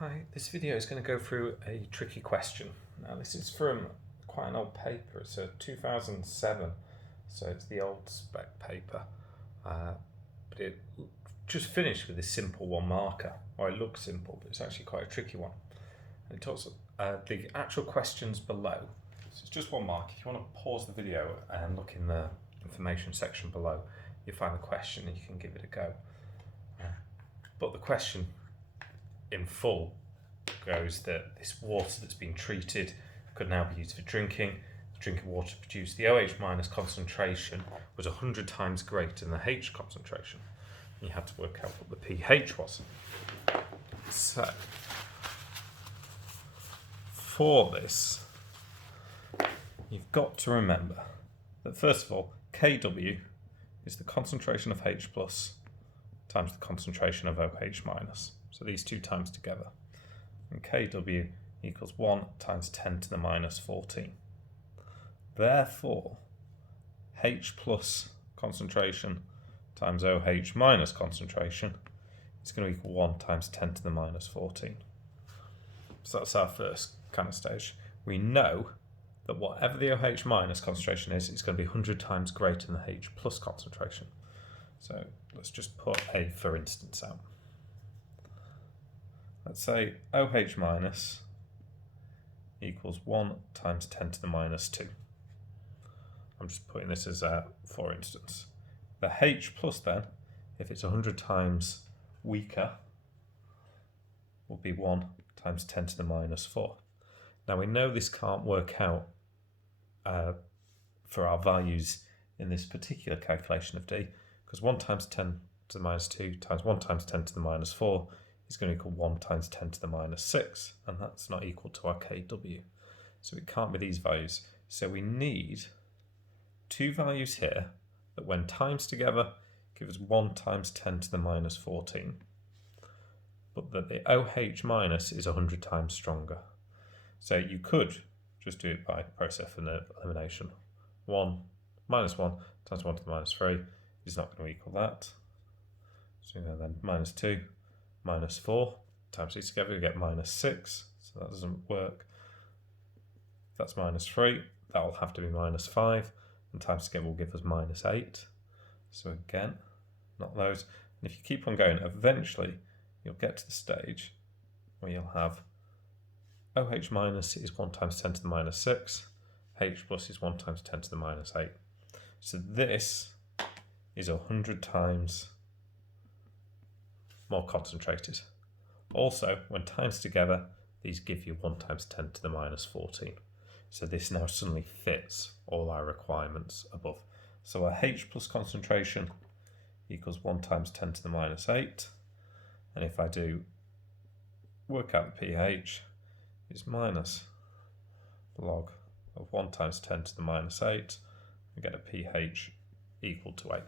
Hi, this video is going to go through a tricky question. Now this is from quite an old paper, it's a 2007, so it's the old spec paper, but it just finished with this simple one marker, or it looks simple, but it's actually quite a tricky one. And it talks the actual questions below, so it's just one mark. If you want to pause the video and look in the information section below, you'll find the question and you can give it a go. But the question in full goes that this water that's been treated could now be used for drinking. The drinking water produced, the OH minus concentration was 100 times greater than the H concentration. And you had to work out what the pH was. So, for this, you've got to remember that first of all, Kw is the concentration of H plus times the concentration of OH minus. So these two times together. And Kw equals 1 times 10 to the minus 14. Therefore, H plus concentration times OH minus concentration is going to equal 1 times 10 to the minus 14. So that's our first kind of stage. We know that whatever the OH minus concentration is, it's going to be 100 times greater than the H plus concentration. So let's just put a for instance out. Let's say OH minus equals 1 times 10 to the minus 2. I'm just putting this as a for instance. The H plus then, if it's 100 times weaker, will be 1 times 10 to the minus 4. Now we know this can't work out for our values in this particular calculation of D, because 1 times 10 to the minus 2 times 1 times 10 to the minus 4 is going to equal 1 times 10 to the minus 6, and that's not equal to our Kw. So it can't be these values. So we need two values here that when times together give us 1 times 10 to the minus 14, but that the OH minus is 100 times stronger. So you could just do it by process of elimination. 1 minus 1 times 1 to the minus 3 is not going to equal that. So then minus 2 minus 4 times these together, we get minus 6, so that doesn't work. That's minus 3, that will have to be minus 5, and times together will give us minus 8. So again, not those. And if you keep on going, eventually you'll get to the stage where you'll have OH minus is 1 times 10 to the minus 6, H plus is 1 times 10 to the minus 8. So this is 100 times more concentrated. Also, when times together, these give you 1 times 10 to the minus 14. So this now suddenly fits all our requirements above. So our H plus concentration equals 1 times 10 to the minus 8. And if I do work out the pH, it's minus log of 1 times 10 to the minus 8. I get a pH equal to 8.